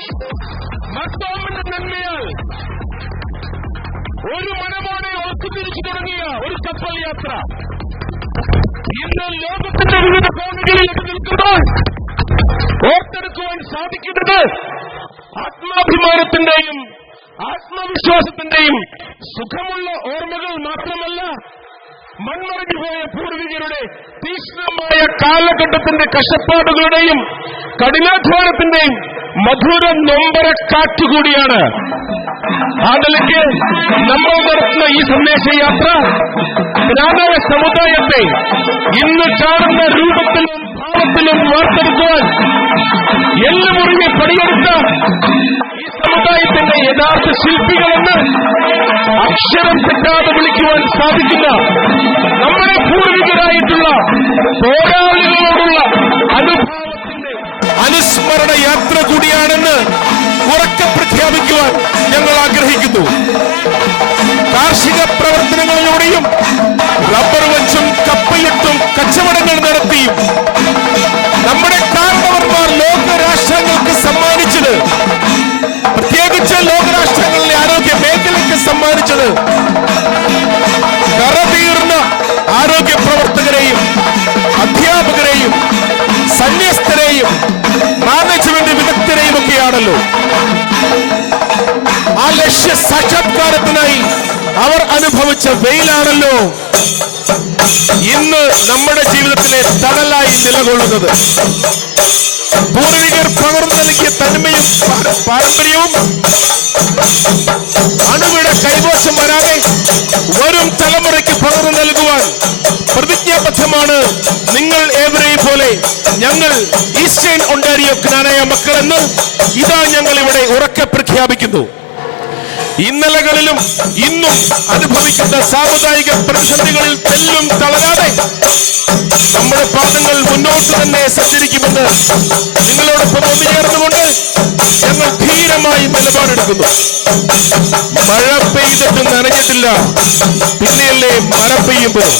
മർത്തോമിന്റെ നന്മയാൽ ഒരു മനമോടെ ഒത്തുതിരിച്ചു തുടങ്ങിയ ഒരു കപ്പൽ യാത്ര ഇന്ന് ലോകത്തിന്റെ വിവിധ കോണുകളിൽ നിൽക്കുമ്പോൾ ഓർത്തെടുക്കുവാൻ സാധിക്കുന്നത് ആത്മാഭിമാനത്തിന്റെയും ആത്മവിശ്വാസത്തിന്റെയും സുഖമുള്ള ഓർമ്മകൾ മാത്രമല്ല, മൺമറഞ്ഞുപോയ പൂർവികരുടെ തീക്ഷ്ണമായ കാലഘട്ടത്തിന്റെ കഷ്ടപ്പാടുകളുടെയും കഠിനാധ്വാനത്തിന്റെയും മധുര നൊമ്പര കാറ്റുകൂടിയാണ്. ആ നിലയ്ക്ക് നമ്മൾ നടത്തുന്ന ഈ സന്ദേശയാത്ര ഗ്രാമീണ സമുദായത്തെ ഇന്ന് കാണുന്ന രൂപത്തിലും ഭാവത്തിലും വാർത്തെടുക്കുവാൻ എല്ലുമുറിഞ്ഞ് പണിയെടുത്ത ഈ സമുദായത്തിന്റെ യഥാർത്ഥ ശില്പികളെന്ന് അക്ഷരം തെറ്റാതെ വിളിക്കുവാൻ സാധിക്കുന്ന നമ്മുടെ പൂർവികരായിട്ടുള്ള പോരാളികളോടുള്ള അനുഭവത്തിന്റെ അനുസ്മരണ യാത്ര കൂടിയാണെന്ന് ഉറക്കെ പ്രഖ്യാപിക്കുവാൻ ഞങ്ങൾ ആഗ്രഹിക്കുന്നു. കാർഷിക പ്രവർത്തനങ്ങളിലൂടെയും റബ്ബർ വച്ചും കപ്പയിട്ടും കച്ചവടങ്ങൾ നടത്തിയും നമ്മുടെ കാരണവർമാർ ലോകരാഷ്ട്രങ്ങൾക്ക് സമ്മാനിച്ചത്, പ്രത്യേകിച്ച് ലോകരാഷ്ട്രങ്ങളിലെ ആരോഗ്യ മേഖലയ്ക്ക് സമ്മാനിച്ചത് കറതീർന്ന ആരോഗ്യ പ്രവർത്തകരെയും അധ്യാപകരെയും സന്യസ്തരെയും മാനേജ്മെന്റ് വിദഗ്ധരെയും ഒക്കെയാണല്ലോ. ആ ലക്ഷ്യ സാക്ഷാത്കാരത്തിനായി അവർ അനുഭവിച്ച വെയിലാണല്ലോ ഇന്ന് നമ്മുടെ ജീവിതത്തിലെ തണലായി നിലകൊള്ളുന്നത്. പൂർവികർ പകർന്നു നൽകിയ തന്മയും പാരമ്പര്യവും അണുവിടെ കൈവശം വരാതെ വരും തലമുറയ്ക്ക് പകർന്നു നൽകുവാൻ പ്രതിജ്ഞാബദ്ധമാണ് നിങ്ങൾ ഏവരെയും പോലെ ഞങ്ങൾ ഈസ്റ്റേൺ ഒണ്ടാരിയോ ജ്ഞാനായ മക്കളെന്ന് ഇതാ ഞങ്ങൾ ഇവിടെ ഉറക്കെ പ്രഖ്യാപിക്കുന്നു. ഇന്നലകളിലും ഇന്നും അനുഭവിക്കുന്ന സാമുദായിക പ്രതിസന്ധികളിൽ തെല്ലും തളരാതെ നമ്മുടെ പാദങ്ങൾ മുന്നോട്ട് തന്നെ സഞ്ചരിക്കുമെന്ന് നിങ്ങളോടൊപ്പം ഒന്നുചേർന്നുകൊണ്ട് ഞങ്ങൾ ധീരമായി നിലപാടെടുക്കുന്നു. മഴ പെയ്തിട്ട് നനഞ്ഞിട്ടില്ല, പിന്നെയല്ലേ മഴ പെയ്യുമ്പോൾ.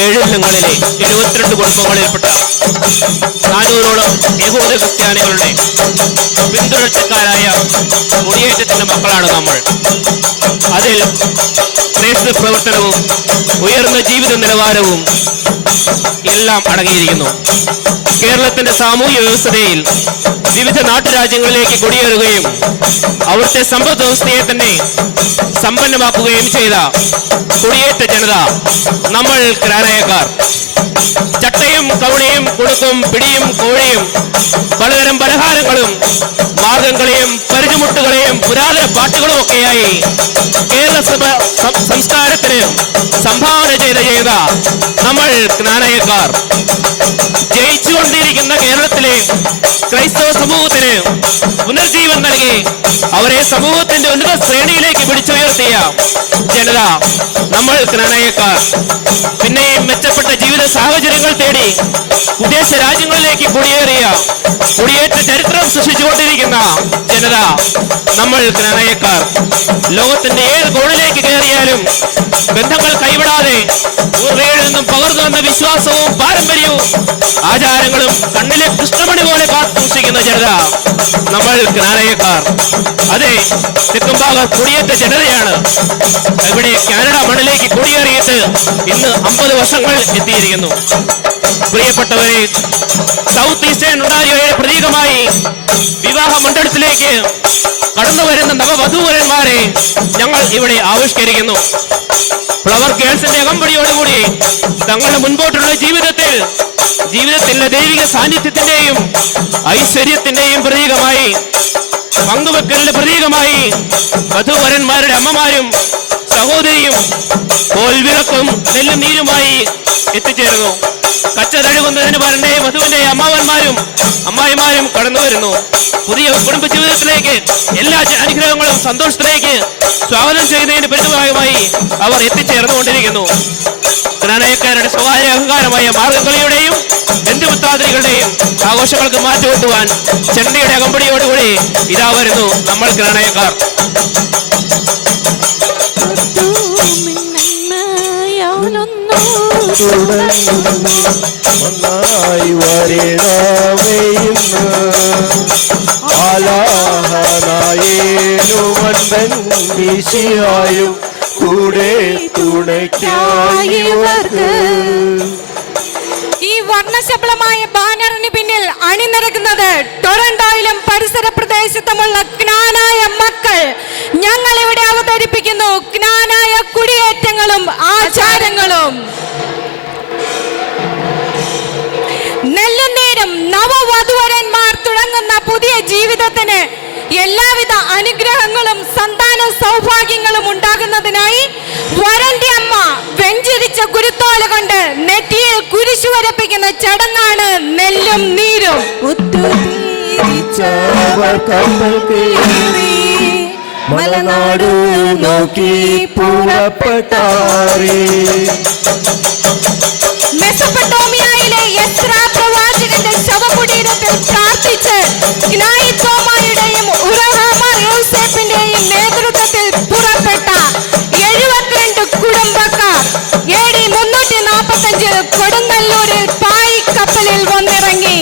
ഏഴില്ലങ്ങളിലെ 72 കുടുംബങ്ങളിൽപ്പെട്ട 400ഓളം യഹൂദ ക്രിസ്ത്യാനികളുടെ പിന്തുടർച്ചക്കാരായ മുടിയേറ്റത്തിന്റെ മക്കളാണ് നമ്മൾ. അതിൽ ശ്രേഷ്ഠ പ്രവർത്തനവും ഉയർന്ന ജീവിത നിലവാരവും എല്ലാം അടങ്ങിയിരിക്കുന്നു. കേരളത്തിന്റെ സാമൂഹ്യ വ്യവസ്ഥയിൽ വിവിധ നാട്ടുരാജ്യങ്ങളിലേക്ക് കുടിയേറുകയും അവിടുത്തെ സമ്പദ് വ്യവസ്ഥയെ തന്നെ സമ്പന്നമാക്കുകയും ചെയ്ത കുടിയേറ്റ ജനത നമ്മൾ ക്രാനയക്കാർ. ചട്ടയും കവണയും കുടുക്കും പിടിയും കോഴിയും പലതരം പലഹാരങ്ങളും മാർഗംകളെയും പരിചമുട്ടുകളെയും പുരാതന പാട്ടുകളും ഒക്കെയായി കേരള സംസ്കാരത്തിന് സംഭാവന ചെയ്ത നമ്മൾ ജ്ഞാനയക്കാർ ജയിച്ചുകൊണ്ടിരിക്കുന്ന കേരളത്തിലെ ക്രൈസ്തവ സമൂഹത്തിന് പുനർജീവൻ നൽകി അവരെ സമൂഹത്തിന്റെ ഉന്നത ശ്രേണിയിലേക്ക് പിടിച്ചുയർത്തിയ ജനത നമ്മൾ ജ്ഞാനയക്കാർ. പിന്നെയും മെച്ചപ്പെട്ട ജീവിത സാഹചര്യങ്ങൾ തേടി വിദേശ രാജ്യങ്ങളിലേക്ക് കുടിയേറ്റ ചരിത്രം സൃഷ്ടിച്ചുകൊണ്ടിരിക്കുന്ന ജനത നമ്മൾ ജ്ഞാനയക്കാർ. ലോകത്തിന്റെ ഏത് കോണിലേക്ക് കയറിയാലും ബന്ധങ്ങൾ കൈവിടാതെ പൂർവ്വയിൽ നിന്നും പകർന്നു വന്ന വിശ്വാസവും പാരമ്പര്യവും ആചാരങ്ങളും കണ്ണിലെ കൃഷ്ണമണി പോലെ കാത്തു സൂക്ഷിക്കുന്ന ജനത നമ്മൾ ജ്ഞാനയക്കാർ. അതെ, തെക്കുംഭാഗം കുടിയേറ്റ ജനതയാണ്. ഇവിടെ കാനഡ മണ്ണിലേക്ക് കുടിയേറിയിട്ട് ഇന്ന് 50 വർഷങ്ങൾ എത്തിയിരിക്കുന്നു. പ്രിയപ്പെട്ടവരെ, സൗത്ത് ഈസ്റ്റേൺ ഒണ്ടാരിയോയുടെ പ്രതീകമായി വിവാഹ മണ്ഡലത്തിലേക്ക് കടന്നു വരുന്ന നവവധൂവരന്മാരെ ഞങ്ങൾ ഇവിടെ ആവിഷ്കരിക്കുന്നു. ഫ്ലവർ ഗേൾസിന്റെ അകമ്പടിയോടുകൂടി തങ്ങളുടെ മുൻപോട്ടുള്ള ജീവിതത്തിലെ ദൈവിക സാന്നിധ്യത്തിന്റെയും ഐശ്വര്യത്തിന്റെയും പ്രതീകമായി, പങ്കുവെക്കലിന്റെ പ്രതീകമായി വധൂവരന്മാരുടെ അമ്മമാരും സഹോദരിയും കോൽവിളക്കും നെല്ലും നീരുമായി എത്തിച്ചേരുന്നു. കച്ച തഴുകുന്നതിന് പറഞ്ഞ വധുവിന്റെ അമ്മാവന്മാരും അമ്മായിമാരും കടന്നു വരുന്നു. പുതിയ കുടുംബ ജീവിതത്തിലേക്ക് എല്ലാ അനുഗ്രഹങ്ങളും സന്തോഷത്തിലേക്ക് സ്വാഗതം ചെയ്യുന്നതിന് പരിഭാഗമായി അവർ എത്തിച്ചേർന്നുകൊണ്ടിരിക്കുന്നു. ജ്ഞാനയക്കാരുടെ സ്വകാര്യ അഹങ്കാരമായ മാർഗംകളിയുടെയും ബന്ധുമിത്രാദികളുടെയും ആഘോഷങ്ങൾക്ക് മാറ്റുകൊണ്ടുവാൻ ചെണ്ടയുടെ അകമ്പടിയോടുകൂടി ഇതാ വരുന്നു നമ്മൾ ജ്ഞാനയക്കാർ. തുടങ്ങുന്നു ഒന്നായി വരണമേ ഇന്ന് ആലാഹനായേനും വന്ദൻ ഈശിയായും കൂടെ തുണയ്ക്കായി ഇവർക്ക്. ഈ വർണ്ണശബളമായ ബാനറിന് പിന്നിൽ അണിനിരക്കുന്നത് ടൊറന്റോയിലും പരിസര പ്രദേശത്തുമുള്ള ജ്ഞാനായ മക്കൾ. ഞങ്ങൾ ഇവിടെ അവതരിപ്പിക്കുന്നു ജ്ഞാനായ കുടിയേറ്റങ്ങളും ആചാരങ്ങളും. നെല്ലുനീരും നവവധുവരന്മാർ തുടങ്ങുന്ന പുതിയ ജീവിതത്തിന് എല്ലാവിധ അനുഗ്രഹങ്ങളും സന്താന സൗഭാഗ്യങ്ങളും ഉണ്ടാകുന്നതിനായി വരന്റെ അമ്മ വെഞ്ചരിച്ച കുരുത്തോല കൊണ്ട് നെറ്റിയിൽ കുരിശു വരപ്പിക്കുന്ന ചടങ്ങാണ് നെല്ലും നീരും. മലനാടു നോക്കി പുറപ്പെട്ടാറേ. മെസൊപ്പൊട്ടേമിയയിലെ എസ്രാ പ്രവാചകന്റെ ശവകുടീരത്തിൽ പ്രാർത്ഥിച്ച് ഗ്നായി തോമായുടെയും ഉറഹാമ യോസേഫിന്റെയും നേതൃത്വത്തിൽ പുറപ്പെട്ട 72 കുടുംബക്കാർ AD 345 കൊടുങ്ങല്ലൂരിൽ പായ് കപ്പലിൽ വന്നിറങ്ങി.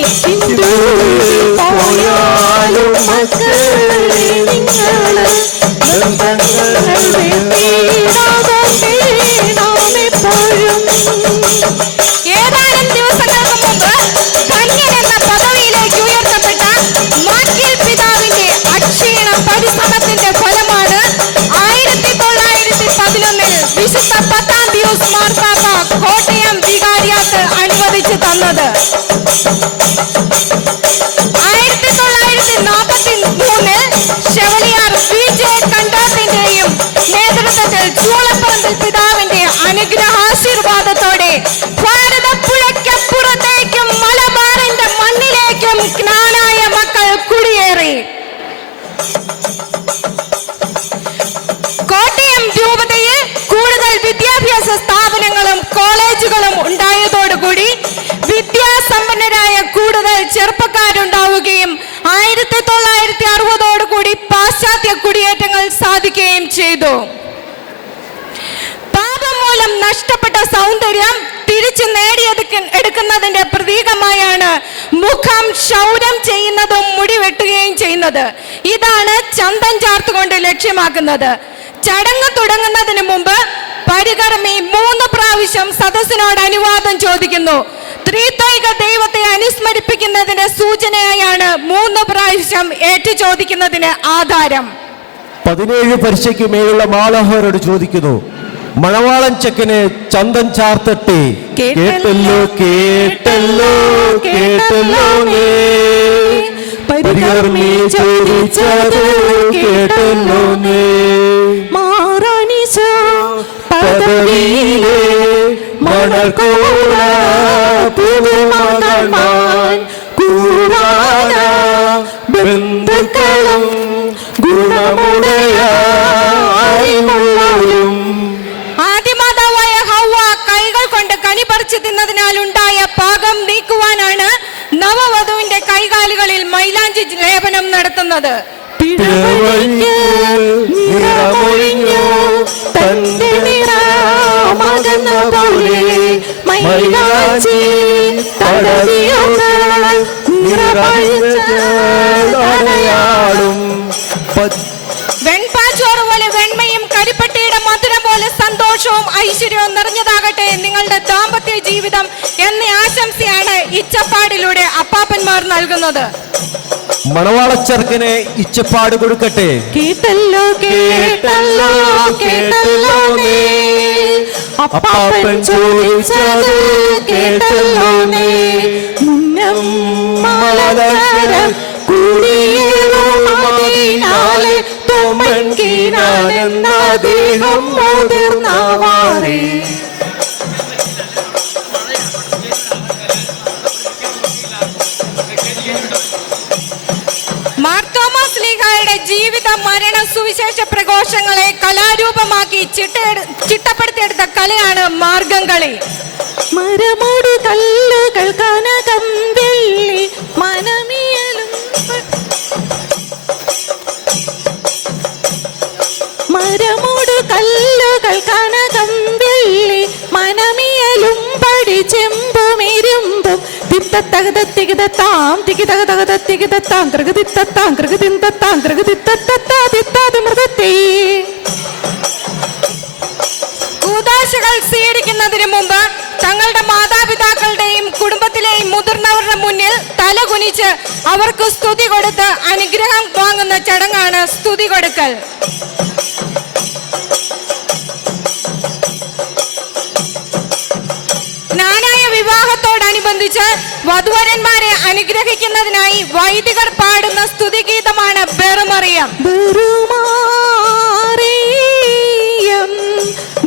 ഏതാനും ദിവസങ്ങൾക്ക് മുമ്പ് ധന്യൻ എന്ന പദവിയിലേക്ക് ഉയർത്തപ്പെട്ട മാക്കിൽ പിതാവിന്റെ അക്ഷീണ പരിശ്രമത്തിന്റെ ഫലമാണ് 1911 വിശുദ്ധ പത്താംതിയൂസ് മാർപ്പാപ്പ കോട്ടയം വികാരിയാത്ത് അനുവദിച്ചു തന്നത്. 1943 ഷെവലിയാർ VJ കണ്ടാത്തിന്റെയും നേതൃത്വത്തിൽ ചൂളപ്പറമ്പിൽ പിതാവിന്റെ അനുഗ്രഹാശീർവാദത്തോടെ ഭാരതപ്പുഴയ്ക്കപ്പുറത്തേക്കും മലബാറിന്റെ മണ്ണിലേക്കും ജ്ഞാനായ മക്കൾ കുടിയേറി. കോട്ടയം രൂപതയിൽ കൂടുതൽ വിദ്യാഭ്യാസ സ്ഥാപനങ്ങളും കോളേജുകളും ഉണ്ടായതോടുകൂടി വിദ്യാസമ്പന്നരായ കൂടുതൽ ചെറുപ്പക്കാരുണ്ടാവുകയും 1960 പാശ്ചാത്യ കുടിയേറ്റങ്ങൾ സാധിക്കുകയും ചെയ്തു. പാപം മൂലം നഷ്ടപ്പെട്ട സൗന്ദര്യം തിരിച്ചു നേടിയെടുക്കുന്നതിന്റെ പ്രതീകമായാണ് മുഖം ക്ഷൗരം ചെയ്യുന്നതും മുടി വെട്ടുകയും ചെയ്യുന്നത്. ഇതാണ് ചന്ദൻ ചാർത്തുകൊണ്ട് ലക്ഷ്യമാക്കുന്നത്. ചടങ്ങ് തുടങ്ങുന്നതിന് മുമ്പ് പരികർമ്മി 3 പ്രാവശ്യം സദസ്സിനോട് അനുവാദം ചോദിക്കുന്നു. ത്രിത്വൈക ദൈവത്തെ അനുസ്മരിപ്പിക്കുന്നതിന്റെ സൂചനയായാണ് 3 പ്രാവശ്യം ഏറ്റു ചോദിക്കുന്നതിന് ആധാരം. 17 പരീക്ഷയ്ക്ക് മേലുള്ള മാലാഹരോട് ചോദിക്കുന്നു, മണവാളൻ ചെക്കന് ചന്ദൻ ചാർത്തട്ടെ. കേട്ടല്ലോ കേട്ടല്ലോ കേട്ടല്ലോ നേ പരികർമ്മി ചോദിച്ചത് കേട്ടല്ലോ നേ. പദവിയിലെ മണർക്കോള പുതുമകൾമാൻ കൂടാന ബന്ധുക്കളും ഗുണമുടയും. ആദിമാതാവായ ഹവ്വ കൈകൾ കൊണ്ട് കനി പറിച്ചു തിന്നതിനാൽ ഉണ്ടായ പാകം നീക്കുവാനാണ് നവവധുവിന്റെ കൈകാലുകളിൽ മൈലാഞ്ചി ലേപനം നടത്തുന്നത്. തന്റെ നിറമകന്ന പോലെ മൈലാഞ്ചി തടവിയും വെൺപാച്ചോറ് പോലെ വെണ്മയും കരിപ്പട്ടിയുടെ മധുരം പോലെ സന്തോഷവും ഐശ്വര്യവും നിറഞ്ഞതാകട്ടെ നിങ്ങളുടെ ദാമ്പത്യ ജീവിതം എന്ന ആശംസയാണ് ഇച്ചപ്പാടിലൂടെ അപ്പാപ്പന്മാർ നൽകുന്നത്. മണവാളച്ചെറുക്കനെ ഇച്ചപ്പാട് കൊടുക്കട്ടെ. കേട്ടല്ലോ കേട്ടല്ലോ കേട്ടല്ലോ നേ അപ്പാപ്പൻ ചോദിച്ചത് കേട്ടല്ലോ നേ. മലകരം കുടിയേറുമതിനാലെ തോമൻകീനാനെന്ന ദേഹം മുതിർന്നവാറേ. ജീവിത മരണ സുവിശേഷ പ്രഘോഷങ്ങളെ കലാരൂപമാക്കി ചിട്ടപ്പെടുത്തിയെടുത്ത കലയാണ് മാർഗം കളി. മരമോട് കല്ലുകൾ കനകം വെള്ളി മനമിയലും മരമോട് കല്ലുകൾ കനകം വെള്ളി മനമിയലും തകതത്തികിതത്താം തികിതകതകതത്തികിതത്താം കൃഗതിത്തത്താം കൃഗതിന്തത്താം കൃഗതിത്തത്താതിത്താതിമൃതത്തേ. കൂദാശകൾ സ്വീകരിക്കുന്നതിന് മുമ്പ് തങ്ങളുടെ മാതാപിതാക്കളുടെയും കുടുംബത്തിലെയും മുതിർന്നവരുടെ മുന്നിൽ തല കുനിച്ച് അവർക്ക് സ്തുതി കൊടുത്ത് അനുഗ്രഹം വാങ്ങുന്ന ചടങ്ങാണ് സ്തുതി കൊടുക്കൽ. ജ്ഞാനായ വിവാഹത്തോടനുബന്ധിച്ച് വധുവരന്മാരെ അനുഗ്രഹിക്കുന്നതിനായി വൈദികർ പാടുന്ന സ്തുതിഗീതമാണ് ബെറുമറിയം. ബെറുമാറിയം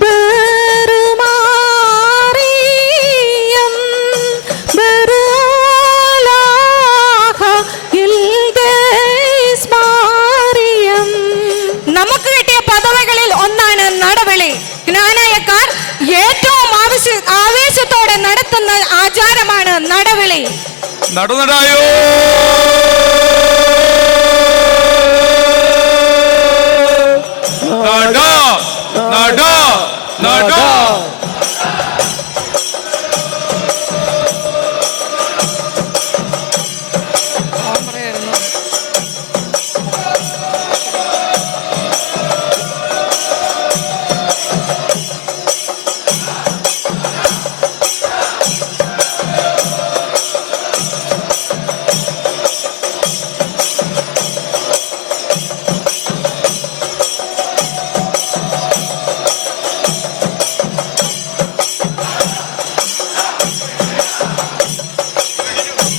ബെറുമാറിയം ബെറുലാഹ ഇൽദേസ് മാറിയം. നമുക്ക് കിട്ടിയ പദവികളിൽ ഒന്നാണ് നടവിളി. ജ്ഞാനായക്കാർ ഏറ്റവും ആവേശത്തോടെ നടത്തുന്ന ആചാരമാണ് നടവിളി. നടുനടായോ നടാ നടാ നടാ.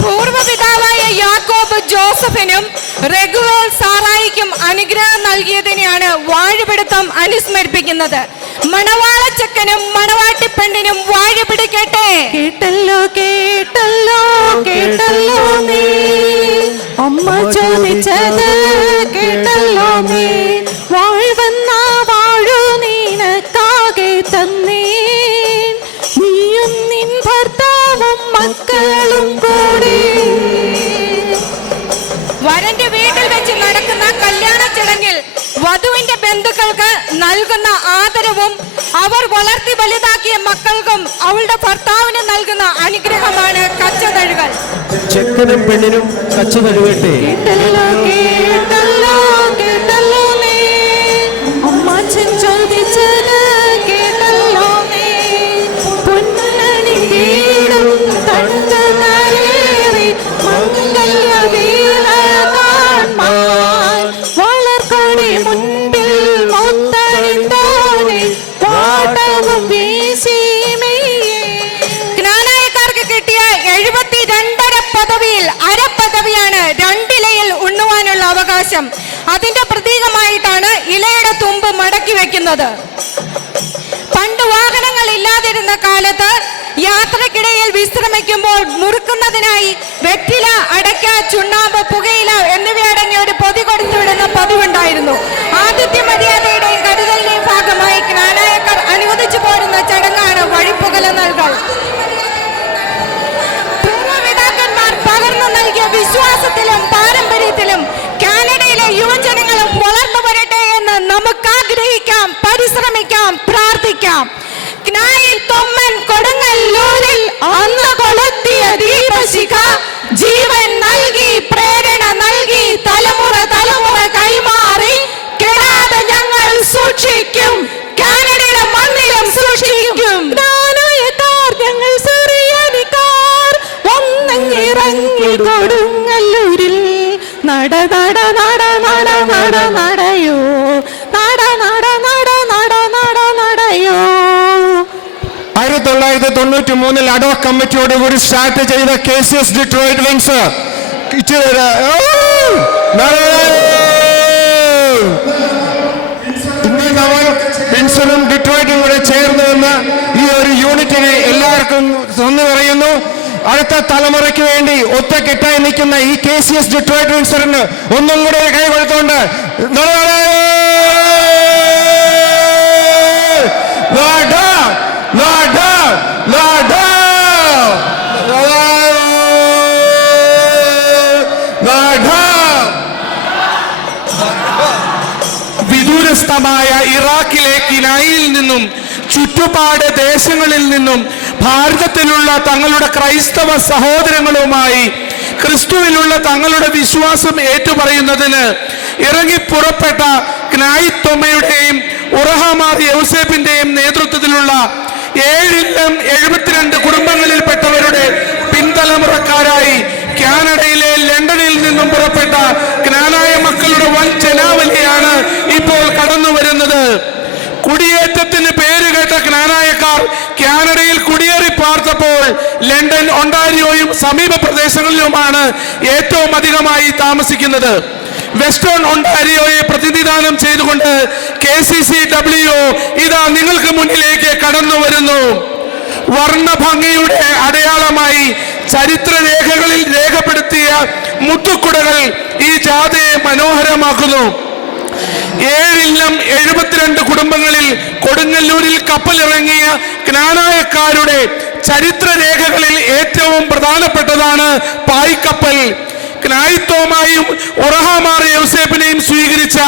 പൂർവ്വപിതാവായ യാക്കോബ് ജോസഫിനും റെഗുവേൽ സാറായിക്കും അനുഗ്രഹം നൽകിയതിനെയാണ് വാഴ്പിടുത്തം അനുസ്മരിപ്പിക്കുന്നത്. മണവാളച്ചക്കനും മണവാട്ടിപ്പെണ്ണിനും വാഴ്പിടിക്കട്ടെ. കേട്ടല്ലോ കേട്ടല്ലോ കേട്ടല്ലോ നീ അമ്മ ചോദിച്ചത് കേട്ടല്ലോ നീ വാഴ്വന്ന വാഴു നീനക്കാകെ തന്നേൻ നീയും നിൻ ഭർത്താവും മക്കളും കൂടി. വരന്റെ വീട്ടിൽ വെച്ച് നടക്കുന്ന കല്യാണ ചടങ്ങിൽ വധുവിന്റെ ബന്ധുക്കൾക്ക് നൽകുന്ന ആദരവും അവർ വളർത്തി വലുതാക്കിയ മക്കൾക്കും അവളുടെ ഭർത്താവിന് നൽകുന്ന അനുഗ്രഹമാണ് കച്ചതഴുകൽ. ചെക്കനും പെണ്ണിനും കച്ച തഴുകട്ടെ. കേട്ടല്ലോ കേട്ടല്ലോ കേട്ടല്ലോ നീ അമ്മാച്ചൻ ചോദിച്ചത് കേട്ടല്ലോ നീ പൊന്നണി വീടും തണ്ടുകരേറി മംഗല്യവീണ കാൺമാൻ വളർക്കൊടി മുൻപിൽ മുത്തണിത്തോനെ വാട്ടവും വീശിമേയേ. ജ്ഞാനായക്കാർക്ക് കിട്ടിയ 72 പദവിയിൽ അരപ്പദവിയാണ് രണ്ടിലയിൽ ഉണ്ണുവാനുള്ള അവകാശം. അതിന്റെ പ്രതീകമായിട്ടാണ് ഇലയുടെ തുമ്പ് മടക്കി വെക്കുന്നത്. പണ്ട് വാഹനങ്ങൾ ഇല്ലാതിരുന്ന കാലത്ത് യാത്രക്കിടയിൽ വിശ്രമിക്കുമ്പോൾ മുറുക്കുന്നതിനായി വെറ്റില, അടയ്ക്ക, ചുണ്ണാമ്പ്, പുകയില എന്നിവയടങ്ങിയ ഒരു പൊതി കൊടുത്തുവിടുന്ന പതിവുണ്ടായിരുന്നു. ആതിഥ്യ മര്യാദയുടെയും കരുതലിന്റെയും ഭാഗമായി ജ്ഞാനായക്കാർ അനുവദിച്ചു പോരുന്ന ചടങ്ങാണ് വഴിപ്പുകല നൽകൽ. പൂർവ്വപിതാക്കന്മാർ പകർന്നു നൽകിയ വിശ്വാസത്തിലും പാരമ്പര്യത്തിലും കാനഡയിലെ യുവജനങ്ങളും വളർന്നു വരട്ടെ എന്ന് നമുക്ക് ആഗ്രഹിക്കാം, പരിശ്രമിക്കാം, പ്രാർത്ഥിക്കാം. ജ്ഞായിൽ തൊമ്മൻ കൊടുങ്ങല്ലൂരിൽ അന്ന് കൊളുത്തിയ ദീപശിഖ ജീവൻ നൽകി, പ്രേരണ നൽകി, തലമുറ തലമുറ കൈമാറി കെടാതെ ഞങ്ങൾ സൂക്ഷിക്കും. കാനഡയുടെ മണ്ണിലും സൂക്ഷിക്കും. ജ്ഞാനായക്കാർ ഞങ്ങൾ സിറിയനിക്കാർ വന്നിറങ്ങി കൊടുങ്ങല്ലൂരിൽ നട നട നട നട നട നടയോ നട നട നട നട നട നടയോ. 1993 അഡോക് കമ്മിറ്റിയോട് കൂടി സ്റ്റാർട്ട് ചെയ്ത KCS ഡിട്രോയിറ്റ് വിങ്സ് ഇന്ന് നമ്മൾ വിൻസറും ഡിട്രോയിറ്റും കൂടെ ചേർന്ന് നിന്ന് ഈ ഒരു യൂണിറ്റിനെ എല്ലാവർക്കും നന്ദി പറയുന്നു. അടുത്ത തലമുറയ്ക്ക് വേണ്ടി ഒറ്റക്കെട്ടായി നിൽക്കുന്ന ഈ KCS ഡിട്രോയിറ്റ് വിൻസറിന് ഒന്നും കൂടെ കൈ കൊടുത്തുകൊണ്ട് വിദൂരസ്ഥമായ ഇറാഖിലെ കിനായിൽ നിന്നും ചുറ്റുപാട് ദേശങ്ങളിൽ നിന്നും ഭാരതത്തിലുള്ള തങ്ങളുടെ ക്രൈസ്തവ സഹോദരങ്ങളുമായി ക്രിസ്തുവിലുള്ള തങ്ങളുടെ വിശ്വാസം ഏറ്റുപറയുന്നതിന് ഇറങ്ങി പുറപ്പെട്ട ക്നായിത്തോമയുടെയും ഉറഹാമാർ യൗസേപ്പിന്റെയും നേതൃത്വത്തിലുള്ള 72 കുടുംബങ്ങളിൽപ്പെട്ടവരുടെ പിൻതലമുറക്കാരായി കാനഡയിലെ ലണ്ടനിൽ നിന്നും പുറപ്പെട്ട ക്നാനായ മക്കളുടെ വൻ ജനാവലിയാണ് ഇപ്പോൾ കടന്നു വരുന്നത്. കുടിയേറ്റത്തിന് പേരുകേട്ട ക്നാനായക്കാർ കാനഡയിൽ കുടിയേറി പാർത്തപ്പോൾ ലണ്ടൻ, ഒണ്ടാരിയോയും സമീപ പ്രദേശങ്ങളിലുമാണ് ഏറ്റവും അധികമായി താമസിക്കുന്നത്. വെസ്റ്റേൺ ഒണ്ടാരിയോയെ പ്രതിനിധാനം ചെയ്തുകൊണ്ട് KCCW ഇതാ നിങ്ങൾക്ക് മുന്നിലേക്ക് കടന്നു വരുന്നു. വർണ്ണഭംഗിയുടെ അടയാളമായി ചരിത്രരേഖകളിൽ രേഖപ്പെടുത്തിയ മുത്തുക്കുടകൾ ഈ ജാഥയെ മനോഹരമാക്കുന്നു. 72 കുടുംബങ്ങളിൽ കൊടുങ്ങല്ലൂരിൽ കപ്പലിറങ്ങിയ ക്നാനായക്കാരുടെ ചരിത്രരേഖകളിൽ ഏറ്റവും പ്രധാനപ്പെട്ടതാണ് പായ്ക്കപ്പൽ. ക്നായിത്തോമായും ഉറഹാമാർ യൗസേപ്പിനെയും സ്വീകരിച്ച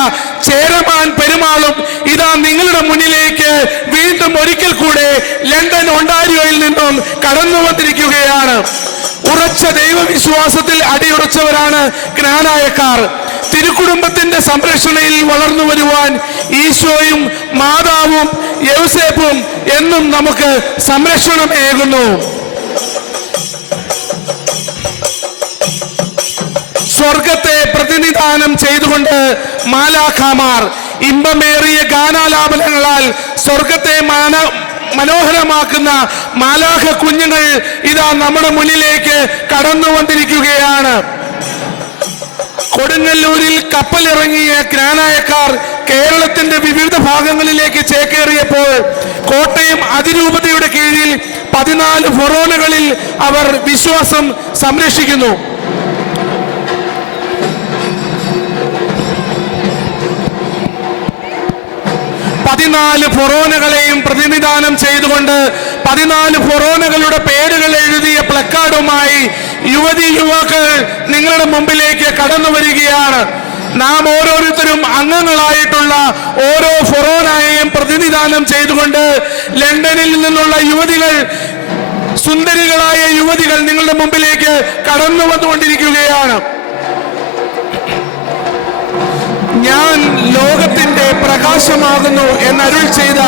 ചേരമാൻ പെരുമാളും ഇതാ നിങ്ങളുടെ മുന്നിലേക്ക് വീണ്ടും ഒരിക്കൽ കൂടെ ലണ്ടൻ, ഒണ്ടാരിയോയിൽ നിന്നും കടന്നു വന്നിരിക്കുകയാണ്. ഉറച്ച ദൈവവിശ്വാസത്തിൽ അടിയുറച്ചവരാണ് ക്നാനായക്കാർ. തിരുക്കുടുംബത്തിന്റെ സംരക്ഷണയിൽ വളർന്നു വരുവാൻ ഈശോയും മാതാവും യൗസേപ്പും എന്നും നമുക്ക് സംരക്ഷണമേകുന്നു. സ്വർഗത്തെ പ്രതിനിധാനം ചെയ്തുകൊണ്ട് മാലാഖമാർ ഇമ്പമേറിയ ഗാനാലാപനങ്ങളാൽ സ്വർഗത്തെ മനോഹരമാക്കുന്ന മാലാഖ കുഞ്ഞുങ്ങൾ ഇതാ നമ്മുടെ മുന്നിലേക്ക് കടന്നു വന്നിരിക്കുകയാണ്. കൊടുങ്ങല്ലൂരിൽ കപ്പലിറങ്ങിയ ക്നാനായക്കാർ കേരളത്തിന്റെ വിവിധ ഭാഗങ്ങളിലേക്ക് ചേക്കേറിയപ്പോൾ കോട്ടയം അതിരൂപതയുടെ കീഴിൽ 14 ഫൊറോനകളിൽ അവർ വിശ്വാസം സംരക്ഷിക്കുന്നു. ഫൊറോനകളെയും പ്രതിനിധാനം ചെയ്തുകൊണ്ട് 14 ഫൊറോനകളുടെ പേരുകൾ എഴുതിയ പ്ലക്കാർഡുമായി യുവതി-യുവാക്കൾ നിങ്ങളുടെ മുമ്പിലേക്ക് കടന്നു വരികയാണ്. നാം ഓരോരുത്തരും അംഗങ്ങളായിട്ടുള്ള ഓരോ ഫൊറോനയെയും പ്രതിനിധാനം ചെയ്തുകൊണ്ട് ലണ്ടനിൽ നിന്നുള്ള യുവതികൾ, സുന്ദരികളായ യുവതികൾ നിങ്ങളുടെ മുമ്പിലേക്ക് കടന്നു വന്നുകൊണ്ടിരിക്കുകയാണ്. ഞാൻ ലോകത്തിന്റെ പ്രകാശമാകുന്നു എന്നരുൾ ചെയ്ത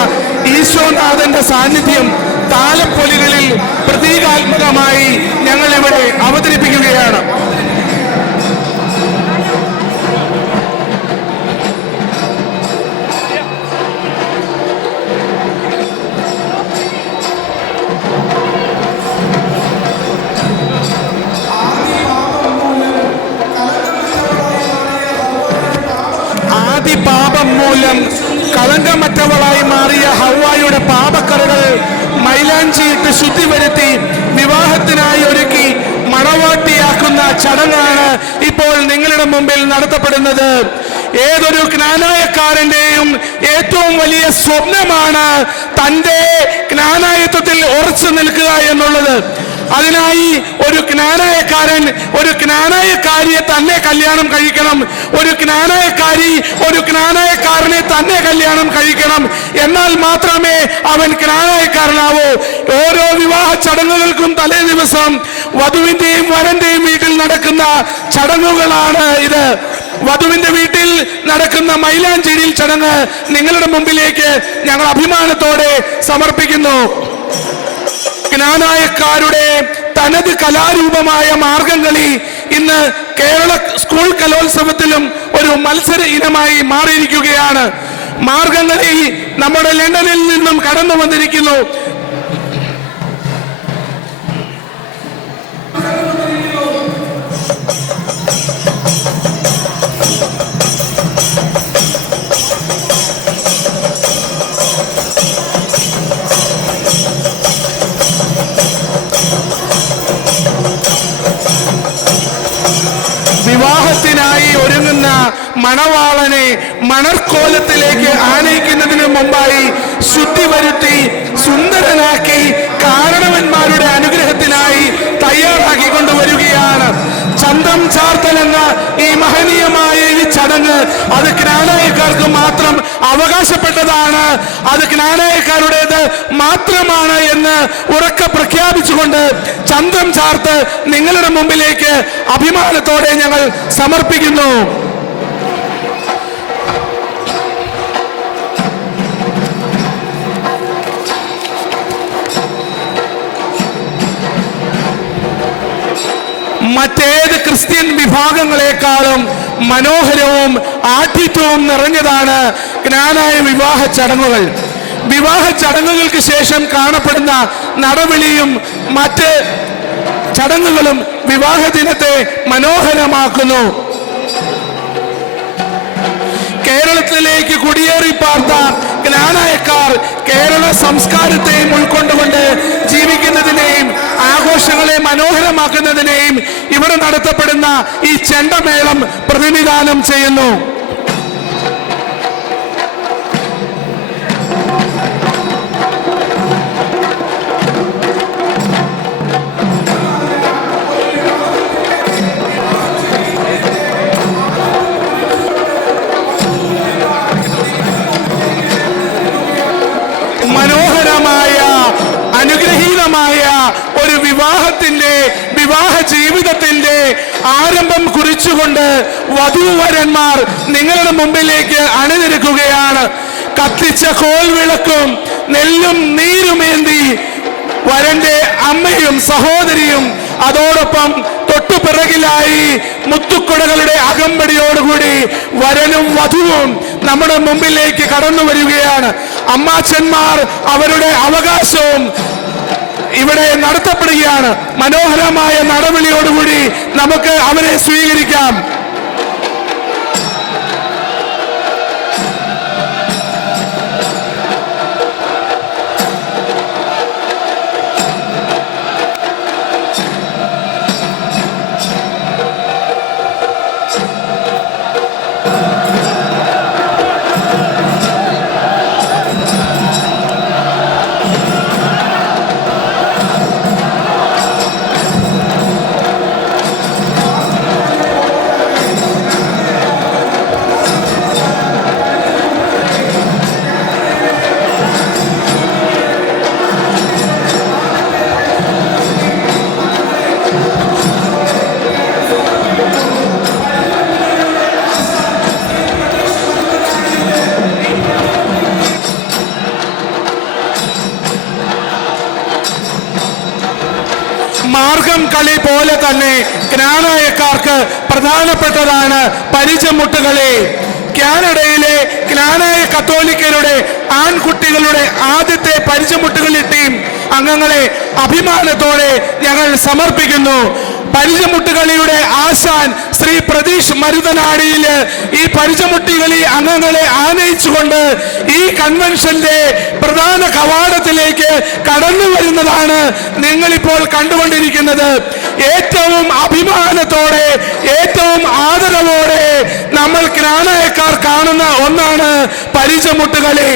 ഈശോനാഥന്റെ സാന്നിധ്യം താലപ്പൊലികളിൽ പ്രതീകാത്മകമായി ഞങ്ങൾ ഇവിടെ അവതരിപ്പിക്കുകയാണ്. പാപം മൂലം കളങ്കമറ്റവളായി മാറിയ ഹവ്വായുടെ പാപക്കറകൾ മൈലാഞ്ചിയിട്ട് ശുദ്ധി വരുത്തി വിവാഹത്തിനായി ഒരുക്കി മണവാട്ടിയാക്കുന്ന ചടങ്ങാണ് ഇപ്പോൾ നിങ്ങളുടെ മുമ്പിൽ നടത്തപ്പെടുന്നത്. ഏതൊരു ക്നാനായക്കാരന്റെയും ഏറ്റവും വലിയ സ്വപ്നമാണ് തൻ്റെ ക്നാനായത്വത്തിൽ ഉറച്ചു നിൽക്കുക എന്നുള്ളത്. അതിനായി ഒരു ക്നാനായക്കാരൻ ഒരു ക്നാനായക്കാരിയെ തന്നെ കല്യാണം കഴിക്കണം, ഒരു ക്നാനായക്കാരി ഒരു ക്നാനായക്കാരനെ തന്നെ കല്യാണം കഴിക്കണം. എന്നാൽ മാത്രമേ അവൻ ക്നാനായക്കാരനാവൂ. ഓരോ വിവാഹ ചടങ്ങുകൾക്കും തലേ ദിവസം വധുവിന്റെയും വരന്റെയും വീട്ടിൽ നടക്കുന്ന ചടങ്ങുകളാണ് ഇത്. വധുവിന്റെ വീട്ടിൽ നടക്കുന്ന മൈലാഞ്ചിടിയിൽ ചടങ്ങ് നിങ്ങളുടെ മുമ്പിലേക്ക് ഞങ്ങൾ അഭിമാനത്തോടെ സമർപ്പിക്കുന്നു. ക്നാനായക്കാരുടെ തനത് കലാരൂപമായ മാർഗംകളി ഇന്ന് കേരള സ്കൂൾ കലോത്സവത്തിലും ഒരു മത്സര ഇനമായി മാറിയിരിക്കുകയാണ്. മാർഗംകളി നമ്മുടെ ലണ്ടനിൽ നിന്നും കടന്നു വന്നിരിക്കുന്നു. വിവാഹത്തിനായി ഒരുങ്ങുന്ന മണവാളനെ മണർക്കോലത്തിലേക്ക് ആനയിക്കുന്നതിന് മുമ്പായി ശുദ്ധി വരുത്തി സുന്ദരനാക്കി കാരണവന്മാരുടെ അനുഗ്രഹത്തിനായി തയ്യാറാക്കി കൊണ്ടുവരികയാണ്. ചന്തം ചാർത്തൽ എന്ന ഈ മഹനീയമായ ഈ ചടങ്ങ് അത് ക്നാനായക്കാർക്ക് മാത്രം അവകാശപ്പെട്ടതാണ് അത് ജ്ഞാനായക്കാരുടേത് മാത്രമാണ് എന്ന് ഉറക്കെ പ്രഖ്യാപിച്ചുകൊണ്ട് ചന്തം ചാർത്ത് നിങ്ങളുടെ മുമ്പിലേക്ക് അഭിമാനത്തോടെ ഞങ്ങൾ സമർപ്പിക്കുന്നു. മറ്റേത് ക്രിസ്ത്യൻ വിഭാഗങ്ങളെക്കാളും മനോഹരവും ആഠ്യത്വവും നിറഞ്ഞതാണ് ജ്ഞാനായ വിവാഹ ചടങ്ങുകൾ. വിവാഹ ചടങ്ങുകൾക്ക് ശേഷം കാണപ്പെടുന്ന നടവിളിയും മറ്റ് ചടങ്ങുകളും വിവാഹ ദിനത്തെ മനോഹരമാക്കുന്നു. കേരളത്തിലേക്ക് കുടിയേറി പാർത്ത ജ്ഞാനായക്കാർ കേരള സംസ്കാരത്തെയും ഉൾക്കൊണ്ടുകൊണ്ട് ജീവിക്കുന്നതിനെയും ആഘോഷങ്ങളെ മനോഹരമാക്കുന്നതിനെയും ഇവിടെ നടത്തപ്പെടുന്ന ഈ ചെണ്ടമേളം പ്രതിനിധാനം ചെയ്യുന്നു. മനോഹരമായ അനുഗ്രഹീതമായ ഒരു വിവാഹ ജീവിതത്തിന്റെ ആരംഭം കുറിച്ചുകൊണ്ട് വധൂവരന്മാർ നിങ്ങളുടെ മുമ്പിലേക്ക് അണിനിരക്കുകയാണ്. കത്തിച്ച കോൽവിളക്കും നെല്ലും നീരുമേന്തി വരന്റെ അമ്മയും സഹോദരിയും അതോടൊപ്പം തൊട്ടുപിറകിലായി മുത്തുക്കുടകളുടെ അകമ്പടിയോടുകൂടി വരനും വധുവും നമ്മുടെ മുമ്പിലേക്ക് കടന്നു വരികയാണ്. അമ്മാച്ചന്മാർ അവരുടെ അവകാശവും ഇവിടെ നടത്തപ്പെടുകയാണ്. മനോഹരമായ നടപടിയോടുകൂടി നമുക്ക് അവരെ സ്വീകരിക്കാം. മാർഗം കളി പോലെ തന്നെ ജ്ഞാനായക്കാർക്ക് പ്രധാനപ്പെട്ടതാണ് പരിചമുട്ടുകളി. കാനഡയിലെ ജ്ഞാനായ കത്തോലിക്കരുടെ ആൺകുട്ടികളുടെ ആദ്യത്തെ പരിചമുട്ടുകളി ടീം അംഗങ്ങളെ അഭിമാനത്തോടെ ഞങ്ങൾ സമർപ്പിക്കുന്നു. പരിചമുട്ടുകളിയുടെ ആശാൻ ശ്രീ പ്രതീഷ് മരുതനാടിയിൽ ഈ പരിചമുട്ടുകളി അംഗങ്ങളെ ആനയിച്ചുകൊണ്ട് ഈ കൺവെൻഷന്റെ പ്രധാന കവാടത്തിലേക്ക് കടന്നു വരുന്നതാണ് നിങ്ങളിപ്പോൾ കണ്ടുകൊണ്ടിരിക്കുന്നത്. ഏറ്റവും അഭിമാനത്തോടെ ഏറ്റവും ആദരവോടെ നമ്മൾ ജ്ഞാനായക്കാർ കാണുന്ന ഒന്നാണ് പരിചമുട്ടുകളി.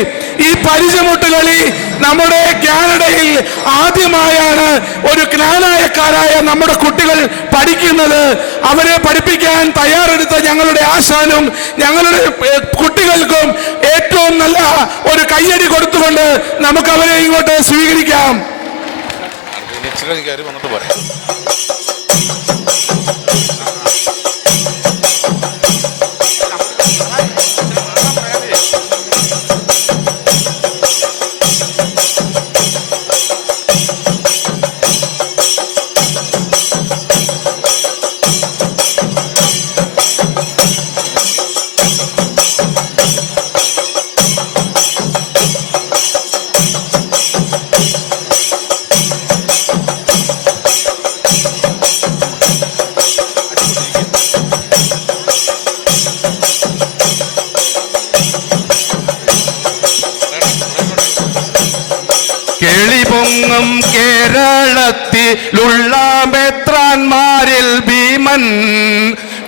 ഈ പരിചമുട്ടുകളി നമ്മുടെ കാനഡയിൽ ആദ്യമായാണ് ഒരു ജ്ഞാനായക്കാരായ നമ്മുടെ കുട്ടികൾ പഠിക്കുന്നത്. അവരെ പഠിപ്പിക്കാൻ തയ്യാറെടുത്ത ഞങ്ങളുടെ ആശാനും ഞങ്ങളുടെ കുട്ടികൾക്കും ഏറ്റവും നല്ല ഒരു കയ്യടി കൊടുത്തുകൊണ്ട് നമുക്ക് അവരെ ഇങ്ങോട്ട് സ്വീകരിക്കാം. കേളിപൊങ്ങും കേരളത്തിലുള്ള മെത്രാന്മാരിൽ ഭീമൻ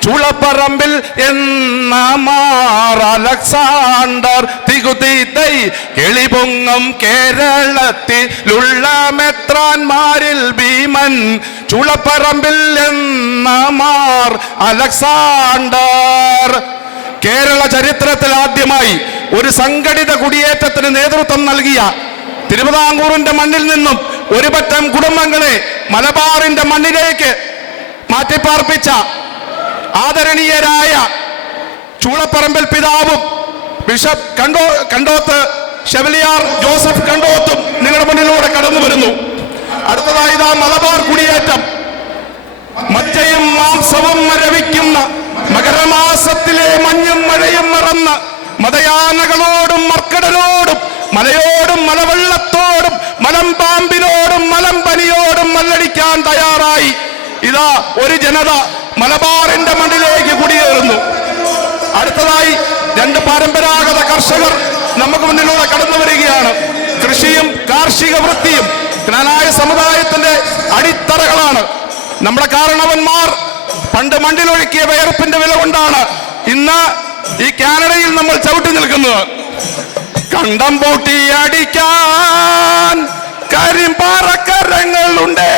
ചുളപ്പറമ്പിൽ എന്ന മാർ അലക്സാണ്ടർ തികുതിതൈ. കേളിപൊങ്ങും കേരളത്തിലുള്ള മെത്രാന്മാരിൽ ഭീമൻ ചുളപ്പറമ്പിൽ എന്ന മാർ അലക്സാണ്ടർ. കേരള ചരിത്രത്തിൽ ആദ്യമായി ഒരു സംഘടിത കുടിയേറ്റത്തിന് നേതൃത്വം നൽകിയ തിരുവിതാംകൂറിന്റെ മണ്ണിൽ നിന്നും ഒരു പറ്റം കുടുംബങ്ങളെ മലബാറിന്റെ മണ്ണിലേക്ക് മാറ്റിപ്പാർപ്പിച്ച ആദരണീയരായ ചൂളപ്പറമ്പിൽ പിതാവും ബിഷപ്പ് കണ്ടോത്ത് ഷെവലിയാർ ജോസഫ് കണ്ടോത്തും നിങ്ങളുടെ മുന്നിലൂടെ കടന്നു വരുന്നു. അടുത്തതായി ഇതാ മലബാർ കുടിയേറ്റം. മജ്ജയും മാംസവും മരവിക്കുന്ന മകരമാസത്തിലെ മഞ്ഞും മഴയും മറന്ന് മതയാനകളോടും മർക്കടലോടും മലയോടും മലവെള്ളത്തോടും മലമ്പാമ്പിനോടും മലമ്പനിയോടും മല്ലടിക്കാൻ തയ്യാറായി ഇതാ ഒരു ജനത മലബാറിന്റെ മണ്ണിലേക്ക് കുടിയേറുന്നു. അടുത്തതായി രണ്ട് പരമ്പരാഗത കർഷകർ നമുക്ക് മുന്നിലൂടെ കടന്നു വരികയാണ്. കൃഷിയും കാർഷിക വൃത്തിയും ജ്ഞാനായ സമുദായത്തിന്റെ അടിത്തറകളാണ്. നമ്മുടെ കാരണവന്മാർ പണ്ട് മണ്ണിലൊഴുക്കിയ വിയർപ്പിന്റെ വില കൊണ്ടാണ് ഇന്ന് ഈ കാനഡയിൽ നമ്മൾ ചവിട്ടി നിൽക്കുന്നത്. കണ്ടം പൂട്ടി അടിക്കാൻ കരിമ്പാറക്കരങ്ങളുണ്ട്.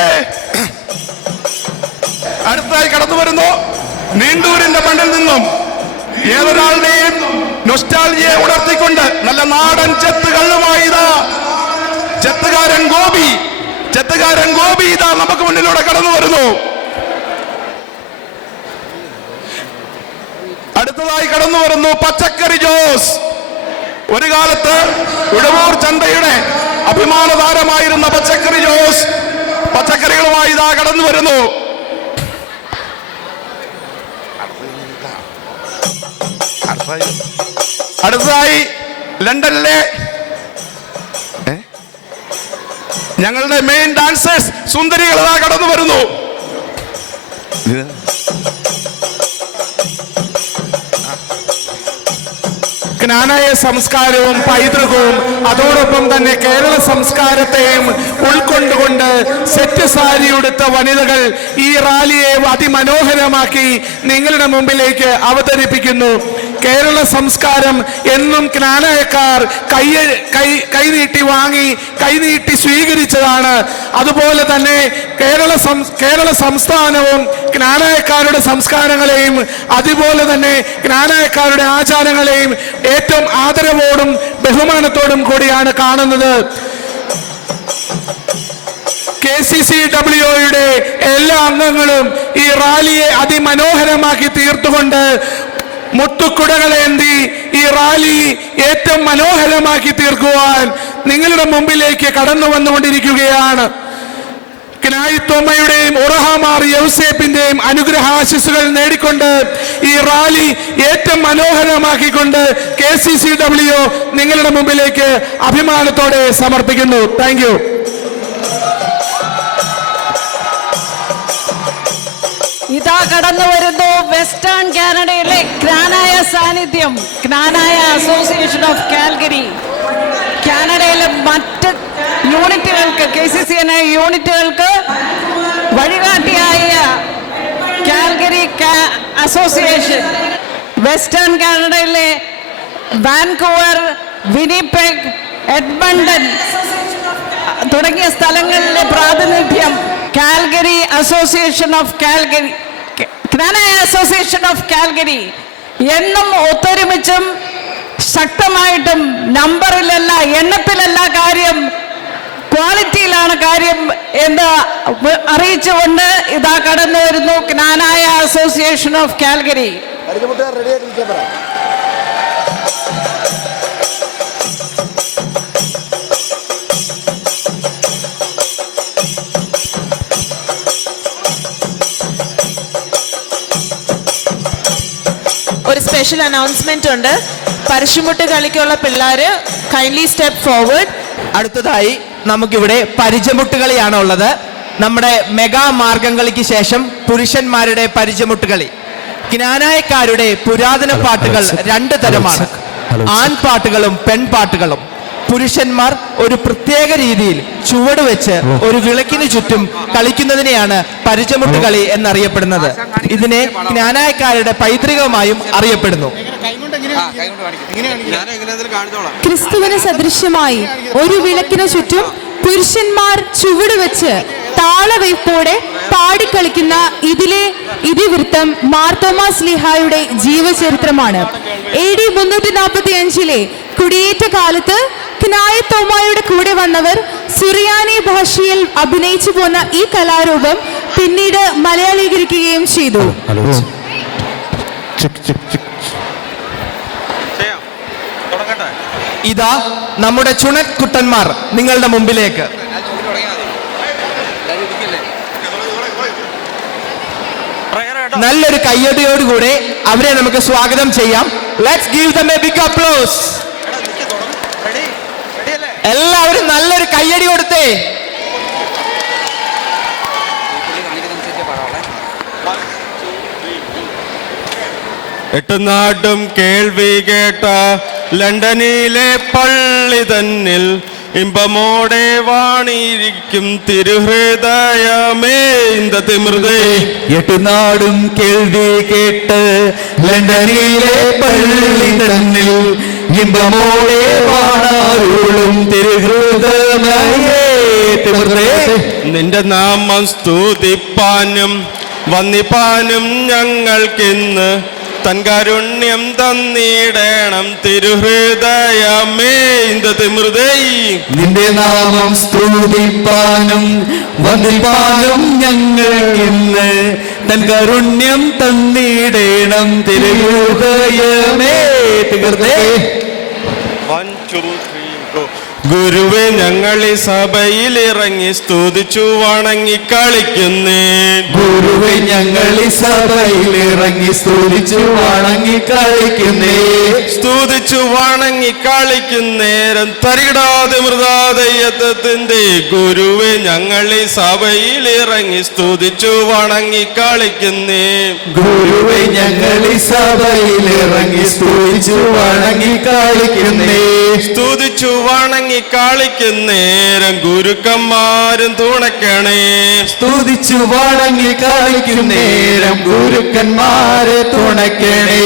അടുത്തായി കടന്നു വരുന്നു നീണ്ടൂരിന്റെ മണ്ണിൽ നിന്നും ഏതൊരാളുടെയും നൊസ്റ്റാൾജിയെ ഉണർത്തിക്കൊണ്ട് നല്ല നാടൻ ചെത്തുകളുമായി ഇതാ ചെത്തുകാരൻ ഗോപി ഇതാ നമുക്ക് മുന്നിലൂടെ കടന്നു വരുന്നു. അടുത്തതായി കടന്നു വരുന്നു പച്ചക്കറി ജോസ്. ഒരു കാലത്ത് ഉഴവൂർ ചന്തയുടെ അഭിമാന താരമായിരുന്ന പച്ചക്കറി ജോസ് പച്ചക്കറികളുമായി ഇതാ കടന്നു വരുന്നു. അടുത്തതായി ലണ്ടനിലെ ഞങ്ങളുടെ മെയിൻ ഡാൻസേഴ്സ് സുന്ദരികൾ ഇതാ കടന്നു വരുന്നു. ജ്ഞാനായ സംസ്കാരവും പൈതൃകവും അതോടൊപ്പം തന്നെ കേരള സംസ്കാരത്തെയും ഉൾക്കൊണ്ടുകൊണ്ട് സെറ്റ് സാരി ഉടുത്ത വനിതകൾ ഈ റാലിയെ അതിമനോഹരമാക്കി നിങ്ങളുടെ മുമ്പിലേക്ക് അവതരിപ്പിക്കുന്നു. കേരള സംസ്കാരം എന്നും ജ്ഞാനായക്കാർ കൈനീട്ടി വാങ്ങി കൈനീട്ടി സ്വീകരിച്ചതാണ്. അതുപോലെ തന്നെ കേരള സംസ്ഥാനവും ജ്ഞാനായക്കാരുടെ സംസ്കാരങ്ങളെയും അതുപോലെ തന്നെ ജ്ഞാനായക്കാരുടെ ആചാരങ്ങളെയും ഏറ്റവും ആദരവോടും ബഹുമാനത്തോടും കൂടിയാണ് കാണുന്നത്. KCCWയുടെ എല്ലാ അംഗങ്ങളും ഈ റാലിയെ അതിമനോഹരമാക്കി തീർത്തുകൊണ്ട് മുത്തുക്കുടകളേന്തി ഈ റാലി ഏറ്റവും മനോഹരമാക്കി തീർക്കുവാൻ നിങ്ങളുടെ മുമ്പിലേക്ക് കടന്നു വന്നുകൊണ്ടിരിക്കുകയാണ്. ക്നായിത്തോമയുടെയും ഉറഹാമാർ യൗസേപ്പിന്റെയും അനുഗ്രഹാശിസുകൾ നേടിക്കൊണ്ട് ഈ റാലി ഏറ്റവും മനോഹരമാക്കിക്കൊണ്ട് KCCW നിങ്ങളുടെ മുമ്പിലേക്ക് അഭിമാനത്തോടെ സമർപ്പിക്കുന്നു. Thank you. ഇതാ കടന്നു വരുന്നു വെസ്റ്റേൺ കാനഡയിലെ ജ്ഞാനായ സാന്നിധ്യം, ജ്ഞാനായ അസോസിയേഷൻ ഓഫ് കാൽഗരി. കാനഡയിലെ മറ്റ് യൂണിറ്റുകൾക്ക് KCCNA യൂണിറ്റുകൾക്ക് വഴികാട്ടിയായ കാൽഗരി അസോസിയേഷൻ വെസ്റ്റേൺ കാനഡയിലെ വാൻകൂവർ, വിനിപെഗ്, എഡ്മണ്ടൺ തുടങ്ങിയ സ്ഥലങ്ങളിലെ പ്രാതിനിധ്യം Calgary association of Calgary, Knanaya association of Calgary എന്നും ഒത്തൊരുമിച്ചും ശക്തമായിട്ടും നമ്പറിലല്ല എണ്ണത്തിലല്ല കാര്യം, ക്വാളിറ്റിയിലാണ് കാര്യം എന്ന് അറിയിച്ചുകൊണ്ട് ഇതാ കടന്നു വരുന്നു ജ്ഞാനായ അസോസിയേഷൻ ഓഫ് കാൽഗരി. ഒരു സ്പെഷ്യൽ അനൗൺസ്മെന്റ് ഉണ്ട്. പരിശുമുട്ട് കളിക്കുള്ള പിള്ളേര് കൈൻഡ്ലി സ്റ്റെപ്പ് ഫോർവേഡ്. അടുത്തതായി നമുക്കിവിടെ പരിചമുട്ടുകളിയാണ് ഉള്ളത്. നമ്മുടെ മെഗാ മാർഗംകളിക്ക് ശേഷം പുരുഷന്മാരുടെ പരിചമുട്ടുകളി. ജ്ഞാനായക്കാരുടെ പുരാതന പാട്ടുകൾ രണ്ട് തരമാണ്, ആൺപാട്ടുകളും പെൺപാട്ടുകളും. പുരുഷന്മാർ ഒരു പ്രത്യേക രീതിയിൽ ചുവട് വെച്ച് ഒരു വിളക്കിന് ചുറ്റും കളിക്കുന്നതിനെയാണ് പരിചമുട്ട് കളി എന്നറിയപ്പെടുന്നത്. ഇതിനെ ജ്ഞാനായക്കാരുടെ പൈതൃകമായും അറിയപ്പെടുന്നു. ക്രിസ്തുവിന് സദൃശ്യമായി ഒരു വിളക്കിന് ചുറ്റും പുരുഷന്മാർ ചുവട് വെച്ച് താളവയ്പോടെ പാടിക്കളിക്കുന്ന ഇതിവൃത്തം മാർത്തോമാ സ്ലീഹായുടെ ജീവചരിത്രമാണ്. AD 345 കുടിയേറ്റ കാലത്ത് ക്നായ തോമായുടെ കൂടെ വന്നവർ സുറിയാനി ഭാഷയിൽ അഭിനയിച്ചു പോന്ന ഈ കലാരൂപം പിന്നീട് മലയാളീകരിക്കുകയും ചെയ്തു. ഇതാ നമ്മുടെ ചുണക്കുട്ടന്മാർ നിങ്ങളുടെ മുമ്പിലേക്ക്. നല്ലൊരു കയ്യടിയോടുകൂടെ അവരെ നമുക്ക് സ്വാഗതം ചെയ്യാം. Let's give them a big applause. എല്ലാവരും നല്ലൊരു കയ്യടി കൊടുത്തേ. എട്ടുനാട്ടും കേൾവി കേട്ട ലണ്ടനിലെ പള്ളി തന്നിൽ ഇമ്പമോടെ വാണിരിക്കും തിരുഹൃദയമേ ഇന്ദതിമൃതേ. എട്ടുനാടും കേൾവി കേട്ട് ലണ്ടനിലെ പള്ളി തന്നിൽ ഇമ്പമോടെ വാണാരുളും തിരുഹൃദയമേ. നിന്റെ നാമം സ്തുതിപ്പാനും വന്ദിപ്പാനും ഞങ്ങൾക്കിന്ന് തൻ കാരുണ്യം തന്നിടണം തിരുഹൃദയമേ ഇന്ദതിമൃതേ. നിന്റെ നാമം സ്തുതിപ്പാനും വന്ദിപ്പാനും ഞങ്ങൾക്കിന്ന് തൻ കാരുണ്യം തന്നിടണം തിരുഹൃദയമേ. ഗുരുവെ ഞങ്ങൾ ഈ സഭയിൽ ഇറങ്ങി സ്തുതിച്ചു വണങ്ങി കളിക്കുന്നേ. ഗുരുവെ ഞങ്ങൾ ഈ സഭയിൽ ഇറങ്ങി സ്തുതിച്ചു വണങ്ങി കളിക്കുന്നേ. സ്തുതിച്ചു വണങ്ങി കളിക്കുന്നേരം തരികിടാതെ മൃതാദയത്വത്തിന്റെ. ഗുരുവെ ഞങ്ങൾ ഈ സഭയിൽ ഇറങ്ങി സ്തുതിച്ചു വണങ്ങി കളിക്കുന്നേ. ഗുരുവെ ഞങ്ങൾ ഈ സഭയിൽ ഇറങ്ങി സ്തുതിച്ചു വണങ്ങി കളിക്കുന്നേ. സ്തുതിച്ചു വണങ്ങി കളിക്കുന്നേരം ഗുരുക്കന്മാരും തുണക്കണേ. സ്തുതിച്ചു വണങ്ങി കളിക്കുന്നേരം ഗുരുക്കന്മാരെ തുണയ്ക്കണേ.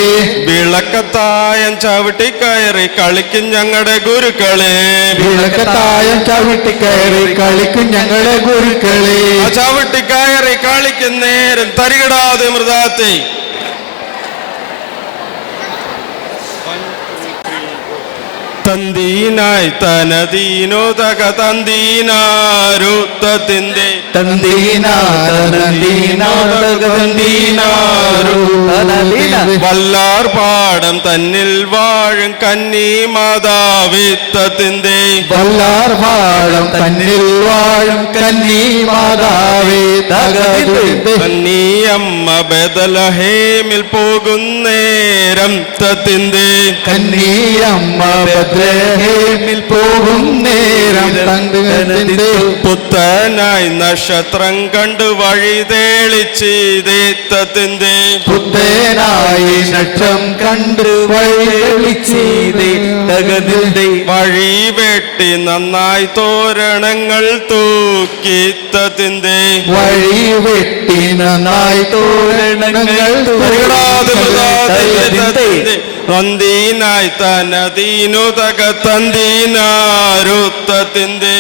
വിളക്കത്തായം ചവിട്ടിക്കയറി കളിക്കും ഞങ്ങളുടെ ഗുരുക്കളെ. വിളക്കത്തായം ചവിട്ടിക്കയറി കളിക്കും ഞങ്ങളുടെ ഗുരുക്കളെ. ചവിട്ടിക്കയറി കളിക്കുന്നേരം തരികിടാതെ മൃതാത്തെ. തന്തീനായി തനദീനോ തക തന്തീനാരുത്തത്തിന്റെ. വല്ലാർ പാടം തന്നിൽ വാഴും കന്നി മാതാവിത്തത്തിന്റെ. വല്ലാർ പാടം തന്നിൽ വാഴും കന്നി മാതാവേ. കന്നിയമ്മ ബദലഹേമിൽ പോകുന്നേരം തത്തിന്റെ. കന്നിയമ്മ ബദ്രഹേമിൽ പോകും നേരം തങ്കത്തിന്റെ. പുത്തനായി നക്ഷത്രം കണ്ടു വഴി തെളിച്ചീതേത്തത്തിന്റെ. പുത്തനായി നക്ഷത്രം കണ്ട് വഴിതെളിച്ചീതേത്തകതിന്റെ. വഴി വെട്ടി നന്നായി തോരണങ്ങൾ തൂക്കിത്തത്തിന്റെ. വഴി വെട്ടി നന്നായി തോരണങ്ങൾ തന്തീനായി തനദീനു തക തന്തീനാരുത്തത്തിന്റെ.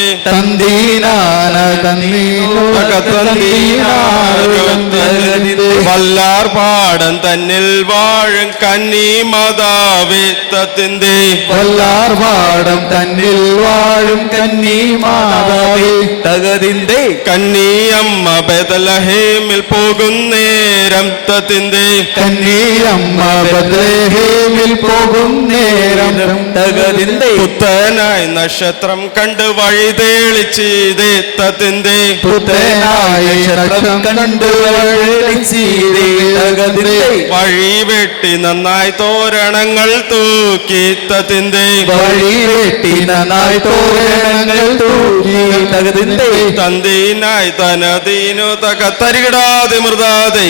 വല്ലാർ പാടം തന്നിൽ വാഴും കന്നി മാതാവിത്തത്തിന്റെ. വല്ലാർ പാടം തന്നിൽ വാഴും കന്നി മാതാവേ തകതിന്റെ. കന്നിയമ്മ ബദലഹേമിൽ പോകുന്നേരം തത്തിന്റെ. കന്നിയമ്മ ബദ്രഹേമിൽ പോകും നേരം തകതിന്റെ. പുത്തനായി നക്ഷത്രം കണ്ട് വഴി തെളിച്ചീതേത്തത്തിന്റെ. പുത്തനായ നക്ഷത്രം കണ്ട് വഴിതെളിച്ചീതേത്തകതിന്റെ. വഴി വെട്ടി നന്നായി തോരണങ്ങൾ തൂക്കിത്തത്തിന്റെ. വഴി വെട്ടി നന്നായി തോരണങ്ങൾ തൂക്കിത്തകതിന്റെ. തന്തീനായി തനദീനു തക തരികിടാതെ മൃതാതെ.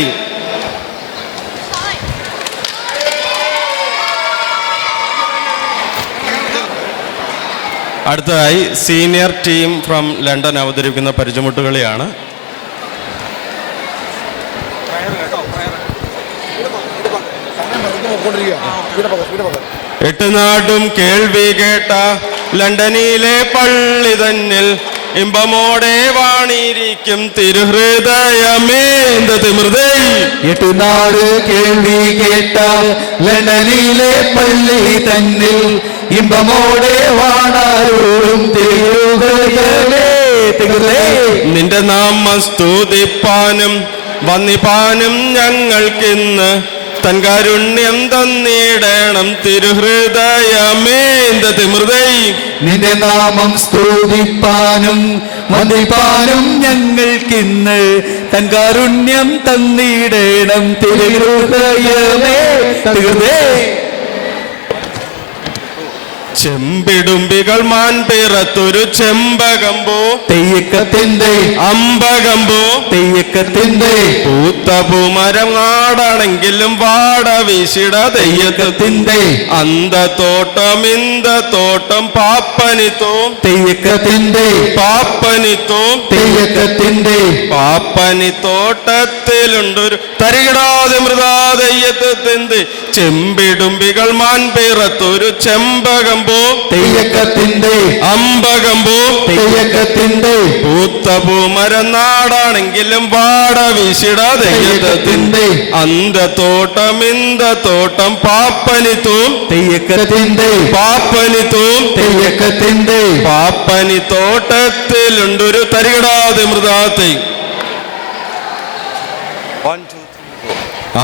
അടുത്തതായി സീനിയർ ടീം ഫ്രം ലണ്ടൻ അവതരിപ്പിക്കുന്ന പരിചമുട്ടുകളിയാണ്. എട്ടുനാടും കേൾവി കേട്ട ലണ്ടനിലെ പള്ളി തന്നിൽ ഇമ്പമോടെ വാണിരിക്കും തിരുഹൃദയമേന്ത തിമൃതൈ. എട്ടുനാട് കേൾവി കേട്ട ലണ്ടനിലെ പള്ളി തന്നിൽ ഇമ്പമോടെ വാണാരോടും തിരുഹൃദയമേ തിരുഹൃദയ. നിന്റെ നാമം സ്തുതിപ്പാനും വന്ദിപ്പാനും ഞങ്ങൾക്കിന്ന് തൻ കാരുണ്യം തന്നിടണം തിരുഹൃദയമേന്ത തിമൃതൈ. നിന്റെ നാമം സ്തുതിപ്പാനും വന്ദിപ്പാനും ഞങ്ങൾക്കിന്ന് തൻ കാരുണ്യം തന്നിടണം തിരുഹൃദയമേ തിരുഹൃദയ. ചെമ്പിടുമ്പികൾ മാൻപിറത്തൊരു ചെമ്പകമ്പോ തെയ്യക്കത്തിന്റെ അമ്പകമ്പോ തെയ്യക്കത്തിന്റെ പൂത്ത പൂമരം നാടാണെങ്കിലും വാട വീശിട തെയ്യത്തിന്റെ അന്തത്തോട്ടം ഇന്ദത്തോട്ടം പാപ്പനിത്തോ തെയ്യക്കത്തിന്റെ പാപ്പനിത്തോ തെയ്യക്കത്തിന്റെ പാപ്പനിത്തോട്ടത്തിലുണ്ടൊരു തരികിടാതെ മൃതാ തെയ്യത്തിന്റെ ചെമ്പിടുമ്പികൾ മാൻപിറത്തൊരു ചെമ്പകമ്പോ തെയ്യക്കത്തിന്റെ അമ്പകമ്പോ തെയ്യക്കത്തിന്റെ പൂത്ത പൂമരം നാടാണെങ്കിലും വാട വീശിട തെയ്യത്തിന്റെ അന്തത്തോട്ടം ഇന്ദത്തോട്ടം പാപ്പനിത്തൂം തെയ്യക്കത്തിന്റെ പാപ്പനിത്തൂം തെയ്യക്കത്തിന്റെ പാപ്പനിത്തോട്ടത്തിലുണ്ടൊരു തരികിടാതെ മൃതാത്തെ.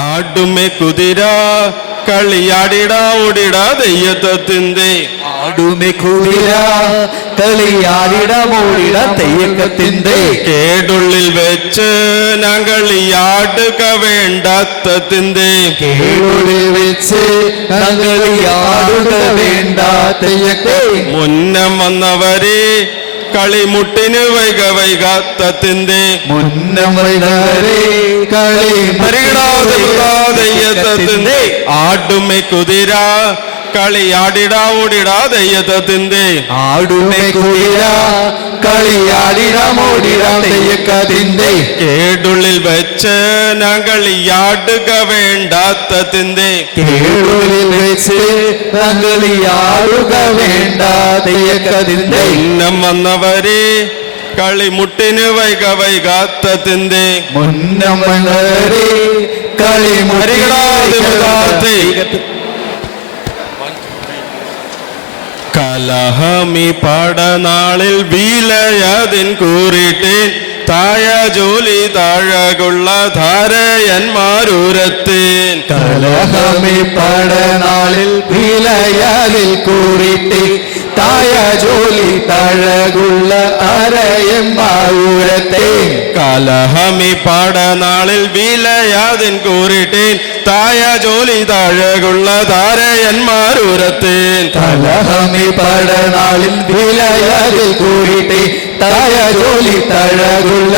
ആടുമേ കുതിര കളിയാടിട ഓടിട തെയ്യത്തിന്റെ ആടുമേ കുതിര കളിയാടിട മോടിട തെയ്യക്കത്തിന്റെ കേടുള്ളിൽ വെച്ച് ഞാൻ കളിയാടുക വേണ്ടാത്തതിന്റെ കേടുള്ളിൽ വെച്ച് കളിയാടുക വേണ്ട തെയ്യക്കെ മുന്നം വന്നവരെ കളിമുട്ടിന് വൈകാത്തതിന്റെ മുന്നം വൈകാരെ കളി പരികിടാതെ തെയ്യത്തിന്റെ ആടുമേ കുതിര കളിയാടിട ഓടിട തെയ്യത്തിന്റെ ആടുമേ കുതിര കളിയാടിട മോടിട തെയ്യക്കത്തിന്റെ കേടുള്ളിൽ വെച്ച് ഞാൻ കളിയാടുക വേണ്ടാത്തതിന്റെ കേടുള്ളിൽ വെച്ച് കളിയാടുക വേണ്ട തെയ്യക്കത്തിന്റെ മുന്നം വന്നവരെ കളിമുട്ടിന് വൈകാത്തതിന്റെ മുന്നം വന്നവരെ കളി പരികിടാതെ കലഹമി പടനാളിൽ വീലയതിൻ കൂറിട്ടേൻ തായ ജോലി താഴകുള്ള ധാരയന്മാരൂരത്തേൻ. കലഹമി പടനാളിൽ വിലയാലിൽ കൂറിട്ട് തായ ജോലി തഴകുള്ള അരയന്മാരൂരത്തെ. കലഹമി പടനാളിൽ വീലയാതിൻ കൂറിട്ടേൻ തായ ജോലി താഴകുള്ള ധാരയന്മാരൂരത്തേൻ. കലഹമി പടനാളിൽ വിലയാലിൽ കൂറിട്ട് തായ ജോലി തഴകുള്ള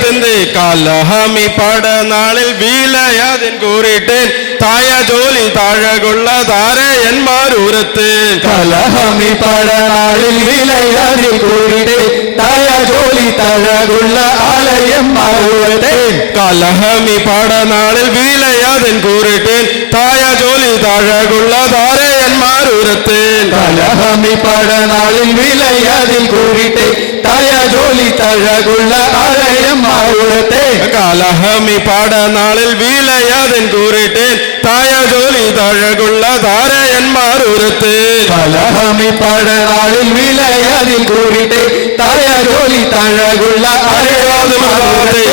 ത്തിന്റെ കലഹമി പടനാളിൽ വീലയാതിൻ കൂറിട്ടേൻ തായ ജോലി താഴകുള്ള ധാരയന്മാരൂരത്തേൻ. കലഹമി പടനാളിൽ വിലയാലിൽ കൂറിട്ട് തായ ജോലി തഴകുള്ള ആലയന്മാരൂരത്തെ. കലഹമി പടനാളിൽ വീലയാതിൻ കൂറിട്ടേൻ തായ ജോലി താഴകുള്ള ധാരയന്മാരൂരത്തേൻ. കലഹമി പടനാളിൽ വിലയാതിൽ കൂറിട്ട് തായ ജോലി തഴകുള്ള ആലയന്മാരൂരത്തെ. കലഹമി പടനാളിൽ വീലയാതിൻ കൂറിട്ടേൻ തായ ജോലി താഴകുള്ള ധാരയന്മാരൂരത്തേൻ. കലഹമി പടനാളിൽ വിലയാതിൽ കൂറിട്ട് തായ ജോലി തഴകുള്ള ആലയന്മാരൂരത്തെ.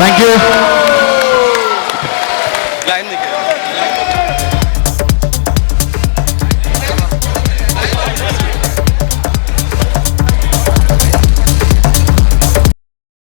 Thank you.